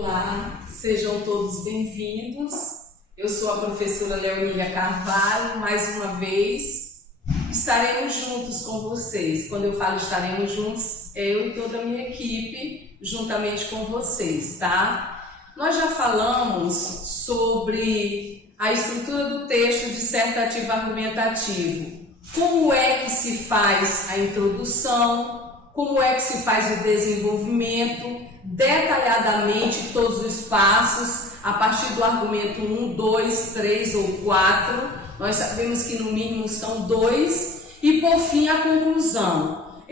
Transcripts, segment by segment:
Olá, sejam todos bem-vindos. Eu sou a professora Leonília Carvalho. Mais uma vez, estaremos juntos com vocês. Quando eu falo estaremos juntos, eu e toda a minha equipe, juntamente com vocês, tá? Nós já falamos sobre a estrutura do texto dissertativo argumentativo. Como é que se faz a introdução, como é que se faz o desenvolvimento, detalhadamente todos os passos, a partir do argumento 1, 2, 3 ou 4, nós sabemos que no mínimo são 2, e por fim a conclusão.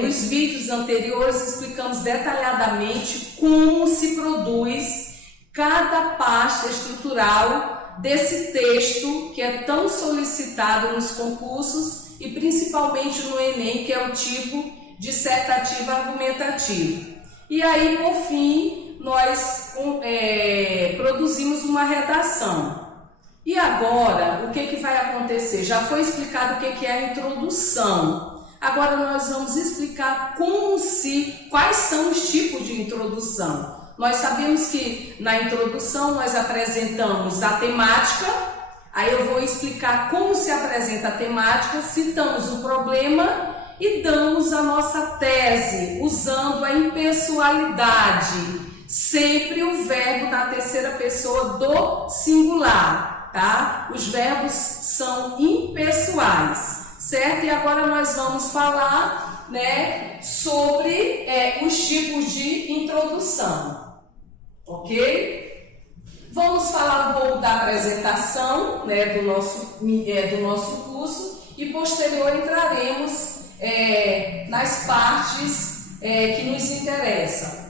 Nos vídeos anteriores explicamos detalhadamente como se produz cada pasta estrutural desse texto que é tão solicitado nos concursos e principalmente no Enem, que é o tipo dissertativo argumentativo. E aí, por fim, nós produzimos uma redação. E agora, o que vai acontecer? Já foi explicado o que é a introdução. Agora nós vamos explicar quais são os tipos de introdução. Nós sabemos que na introdução nós apresentamos a temática, aí eu vou explicar como se apresenta a temática, citamos o problema e damos a nossa tese, usando a impessoalidade, sempre o verbo na terceira pessoa do singular, tá? Os verbos são impessoais, certo? E agora nós vamos falar, sobre os tipos de introdução, ok? Vamos falar um pouco da apresentação, do nosso curso e posterior entraremos nas partes que nos interessam.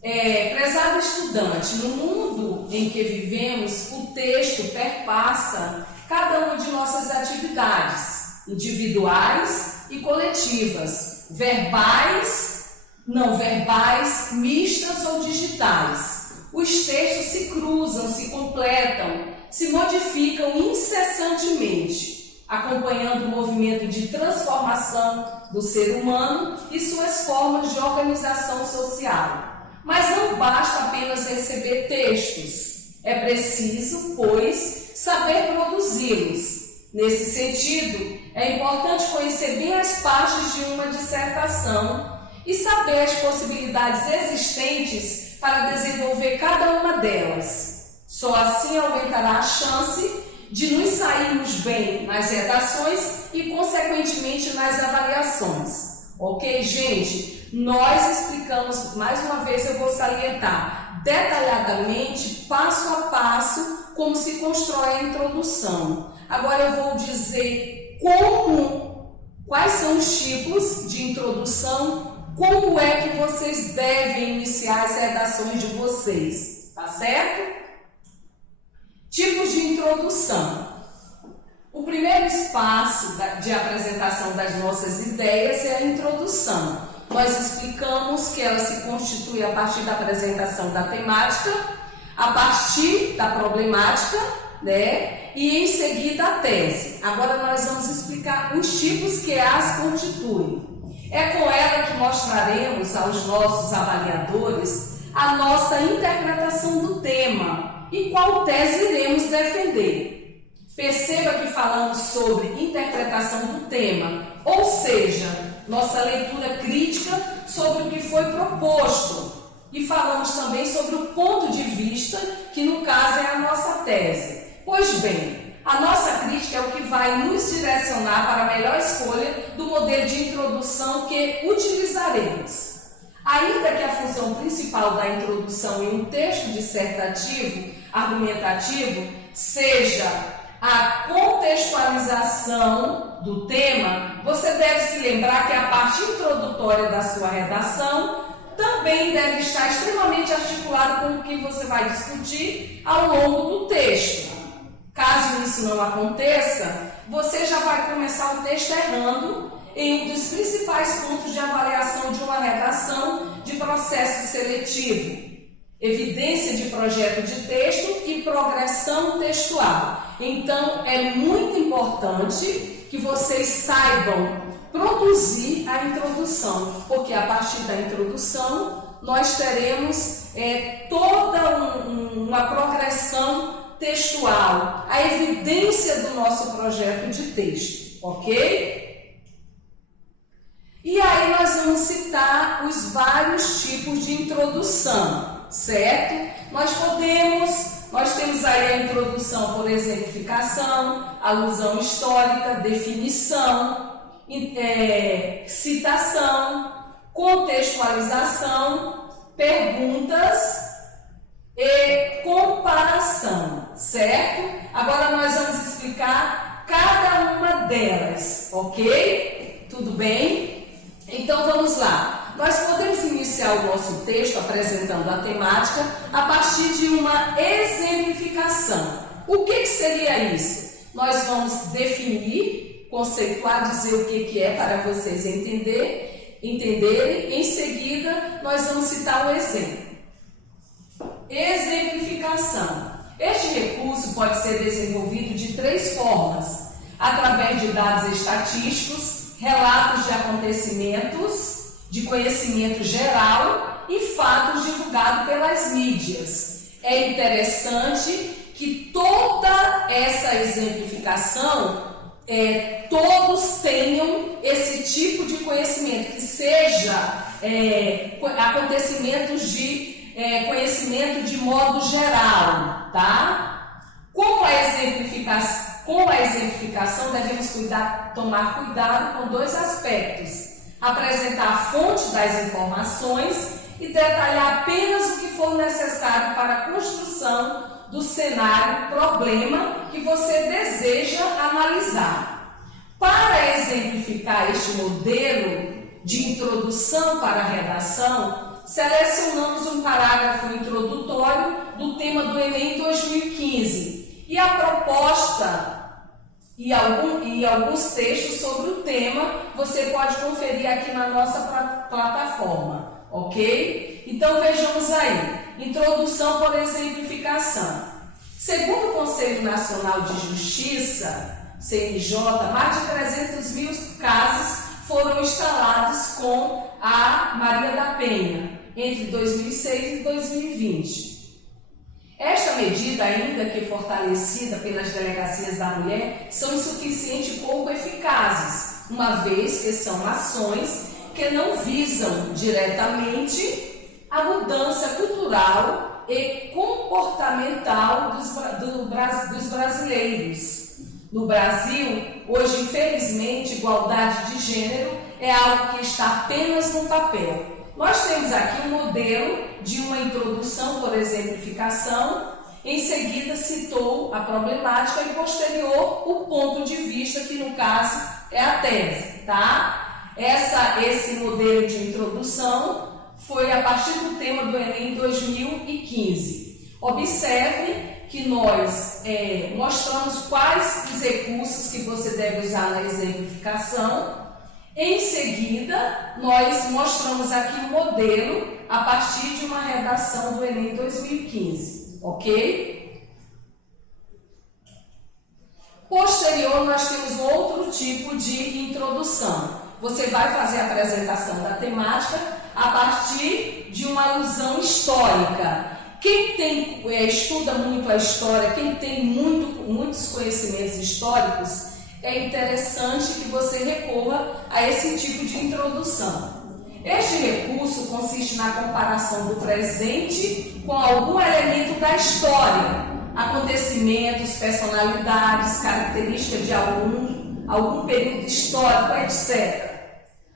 Prezado estudante, no mundo em que vivemos, o texto perpassa cada uma de nossas atividades, individuais e coletivas, verbais, não verbais, mistas ou digitais. Os textos se cruzam, se completam, se modificam incessantemente, acompanhando o movimento de transformação do ser humano e suas formas de organização social. Mas não basta apenas receber textos, é preciso, pois, saber produzi-los. Nesse sentido, é importante conhecer bem as partes de uma dissertação e saber as possibilidades existentes para desenvolver cada uma delas. Só assim aumentará a chance de nos sairmos bem nas redações e, consequentemente, nas avaliações. Ok, gente? Nós explicamos, mais uma vez eu vou salientar, detalhadamente, passo a passo, como se constrói a introdução. Agora eu vou dizer quais são os tipos de introdução, como é que vocês devem iniciar as redações de vocês, tá certo? Tipos de introdução. O primeiro espaço de apresentação das nossas ideias é a introdução. Nós explicamos que ela se constitui a partir da apresentação da temática, a partir da problemática, e em seguida a tese. Agora nós vamos explicar os tipos que as constituem. É com ela que mostraremos aos nossos avaliadores a nossa interpretação do tema e qual tese iremos defender. Perceba que falamos sobre interpretação do tema, ou seja, nossa leitura crítica sobre o que foi proposto. E falamos também sobre o ponto de vista, que no caso é a nossa tese. Pois bem, a nossa crítica é o que vai nos direcionar para a melhor escolha do modelo de introdução que utilizaremos. Ainda que a função principal da introdução em um texto dissertativo argumentativo seja a contextualização do tema, você deve se lembrar que a parte introdutória da sua redação também deve estar extremamente articulada com o que você vai discutir ao longo do texto. Caso isso não aconteça, você já vai começar o texto errando em um dos principais pontos de avaliação de uma redação de processo seletivo: evidência de projeto de texto e progressão textual. Então, é muito importante que vocês saibam produzir a introdução, porque a partir da introdução nós teremos toda uma progressão textual, a evidência do nosso projeto de texto, ok? E aí nós vamos citar os vários tipos de introdução, certo? Nós temos aí a introdução por exemplificação, alusão histórica, definição, citação, contextualização, perguntas e comparação, certo? Agora nós vamos explicar cada uma delas, ok? Tudo bem? Então vamos lá. Nós podemos iniciar o nosso texto apresentando a temática a partir de uma exemplificação. O que seria isso? Nós vamos definir, conceituar, dizer o que é para vocês entenderem. Em seguida, nós vamos citar um exemplo. Exemplificação. Este recurso pode ser desenvolvido de 3 formas: através de dados estatísticos, relatos de acontecimentos, de conhecimento geral e fatos divulgados pelas mídias. É interessante que toda essa exemplificação, todos tenham esse tipo de conhecimento, que seja acontecimentos de conhecimento de modo geral, tá? Com a exemplificação devemos tomar cuidado com 2 aspectos: apresentar a fonte das informações e detalhar apenas o que for necessário para a construção do cenário, problema que você deseja analisar. Para exemplificar este modelo de introdução para a redação, selecionamos um parágrafo introdutório do tema do Enem 2015 e a proposta e alguns textos sobre o tema você pode conferir aqui na nossa plataforma, ok? Então vejamos aí, introdução por exemplificação. Segundo o Conselho Nacional de Justiça, CNJ, mais de 300 mil casos foram instalados com a Maria da Penha entre 2006 e 2020. Esta medida, ainda que fortalecida pelas delegacias da mulher, são insuficientes e pouco eficazes, uma vez que são ações que não visam diretamente a mudança cultural e comportamental dos brasileiros. No Brasil, hoje, infelizmente, igualdade de gênero é algo que está apenas no papel. Nós temos aqui um modelo de uma introdução por exemplificação, em seguida citou a problemática e posterior o ponto de vista, que no caso é a tese, tá? Esse modelo de introdução foi a partir do tema do Enem 2015. Observe que nós mostramos quais os recursos que você deve usar na exemplificação. Em seguida, nós mostramos aqui um modelo a partir de uma redação do Enem 2015, ok? Posterior, nós temos outro tipo de introdução. Você vai fazer a apresentação da temática a partir de uma alusão histórica. Quem estuda muito a história, quem tem muitos conhecimentos históricos, é interessante que você recorra a esse tipo de introdução. Este recurso consiste na comparação do presente com algum elemento da história, acontecimentos, personalidades, características de algum período histórico, etc.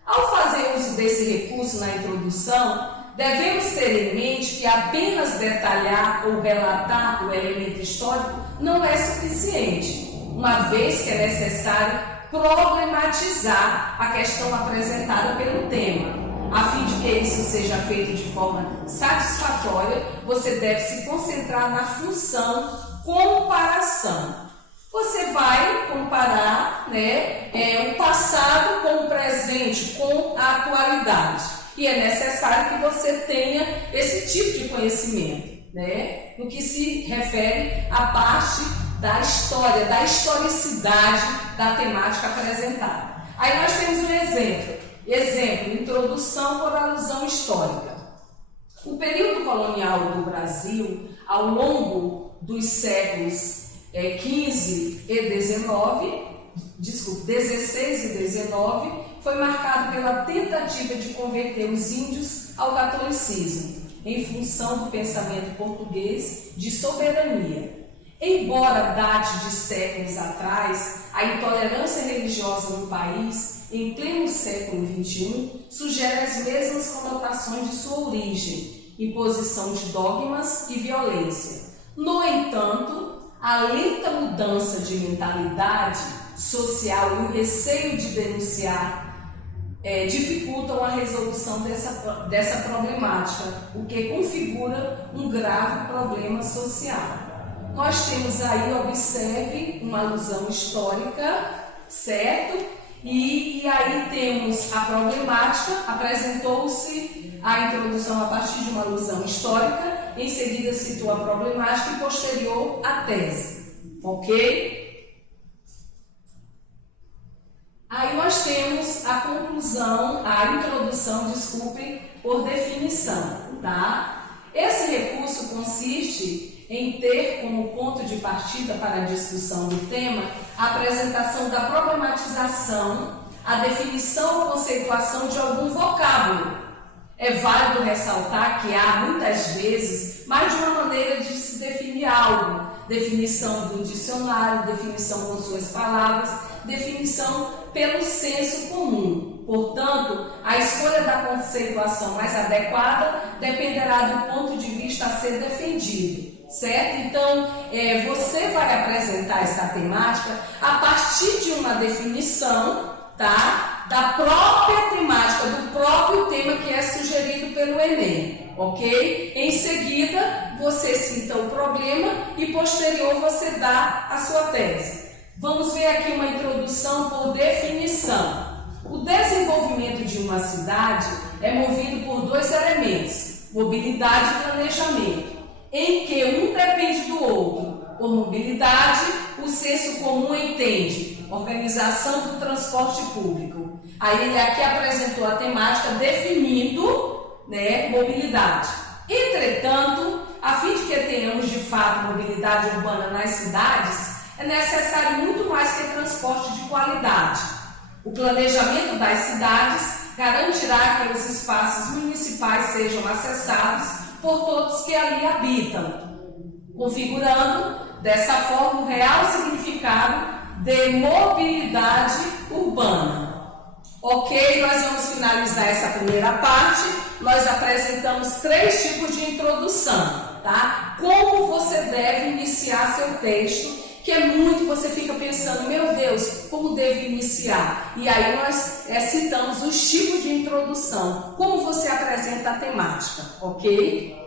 Ao fazer uso desse recurso na introdução, devemos ter em mente que apenas detalhar ou relatar o elemento histórico não é suficiente, uma vez que é necessário problematizar a questão apresentada pelo tema. A fim de que isso seja feito de forma satisfatória, você deve se concentrar na função comparação. Você vai comparar, o passado com o presente, com a atualidade. E é necessário que você tenha esse tipo de conhecimento, no que se refere à parte da história, da historicidade da temática apresentada. Aí nós temos um exemplo, introdução por alusão histórica. O período colonial do Brasil, ao longo dos séculos 16 e 19, foi marcado pela tentativa de converter os índios ao catolicismo, em função do pensamento português de soberania. Embora date de séculos atrás, a intolerância religiosa no país, em pleno século XXI, sugere as mesmas conotações de sua origem, imposição de dogmas e violência. No entanto, a lenta mudança de mentalidade social e o receio de denunciar dificultam a resolução dessa problemática, o que configura um grave problema social. Nós temos aí, observe, uma alusão histórica, certo? E aí temos a problemática, apresentou-se a introdução a partir de uma alusão histórica, em seguida citou a problemática e posterior a tese, ok? Aí nós temos a conclusão, a introdução, desculpem, por definição, tá? Esse recurso consiste em ter como ponto de partida para a discussão do tema a apresentação da problematização, a definição ou conceituação de algum vocábulo. É válido ressaltar que há, muitas vezes, mais de uma maneira de se definir algo. Definição do dicionário, definição com suas palavras, definição pelo senso comum. Portanto, a escolha da conceituação mais adequada dependerá do ponto de vista a ser defendido, certo? Então, você vai apresentar essa temática a partir de uma definição, tá? Da própria temática, do próprio tema que é sugerido pelo Enem, ok? Em seguida, você cita o problema e posterior você dá a sua tese. Vamos ver aqui uma introdução por definição. O desenvolvimento de uma cidade é movido por dois elementos, mobilidade e planejamento, em que um depende do outro. Por mobilidade, o senso comum entende organização do transporte público. Aí ele aqui apresentou a temática definindo, mobilidade. Entretanto, a fim de que tenhamos de fato mobilidade urbana nas cidades, é necessário muito mais que transporte de qualidade. O planejamento das cidades garantirá que os espaços municipais sejam acessados por todos que ali habitam, configurando dessa forma o real significado de mobilidade urbana. Ok, nós vamos finalizar essa primeira parte. Nós apresentamos 3 tipos de introdução, tá? Como você deve iniciar seu texto, que é muito, você fica pensando, meu Deus, como devo iniciar? E aí nós citamos os tipos de introdução, como você apresenta a temática, ok?